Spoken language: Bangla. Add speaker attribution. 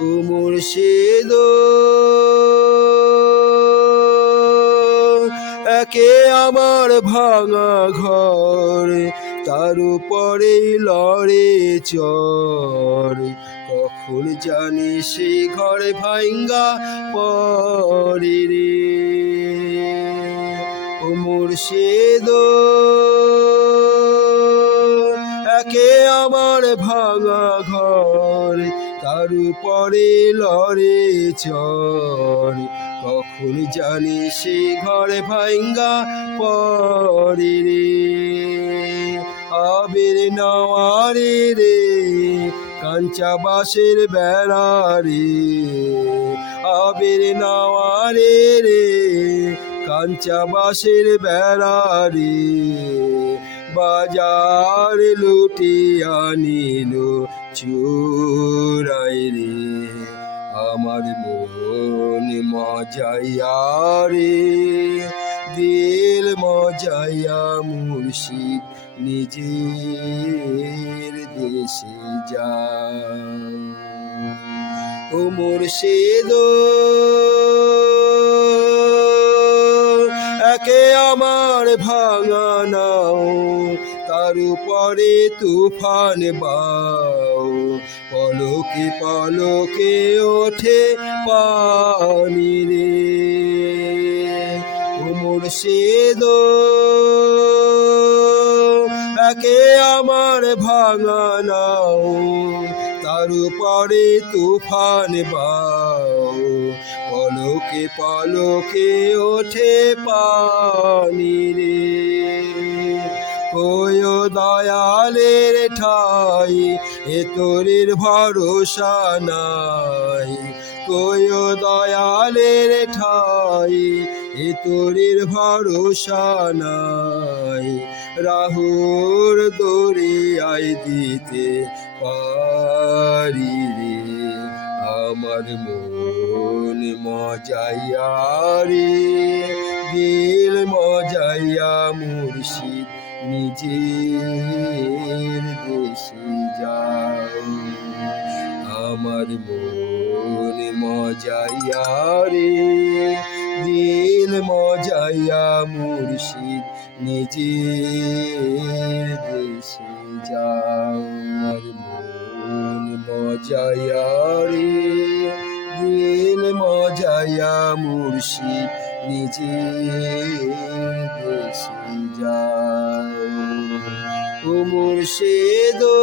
Speaker 1: ও মুর্শিদ। একে আমার ভাঙা ঘর, তার উপরে লড়ে চর। কখন জানি সে ঘরে ভাঙ্গা পরে রে? ও মুর্শিদ, একে আমার ভাঙা ঘর তার উপরে লড়ে চর কখন জানি সে ঘরে ভাঙ্গা পরে রে। আবির নাওয়ারে রে, কাঞ্চা বাসের বেড়া রে। আবির নাওয়ারে রে, কাঞ্চা বাসের বেড়া রে। বাজার লুটিয়া নিল চুরাই রে আমার মন মজাইয়া রে, দিল মজাইয়া মুর্শিদ নিজের দেশে যা। ও মুর্শিদ, একে আমার ভাঙা নাও তার উপরে তুফান বাও। পলকে পলকে ওঠে পানি রে। ও মুর্শিদ একে আমার ভাঙা নাও। তার উপরে তুফান বাও। পলকে পলকে ওঠে পানি রে। ওয় দয়ালের ঠাই, এ তোরের ভরসা নাই। কয় দয়ালের ঠাই, এ তোরের ভরসা নাই। রাহুর দরিয়ায় দিতে পারি রে, আমার মন মজাইয়া রে। দিল মজাইয়া মুর্শিদ নিজের দেশে যাও আমার মন মজাইয়া রে, দিল মজাইয়া মুর্শিদ, নিজের দেশে যাও মন মজাইয়া রে, দিল মজাইয়া মুর্শিদ, নিজের দেশে যাও তুমুর সে দো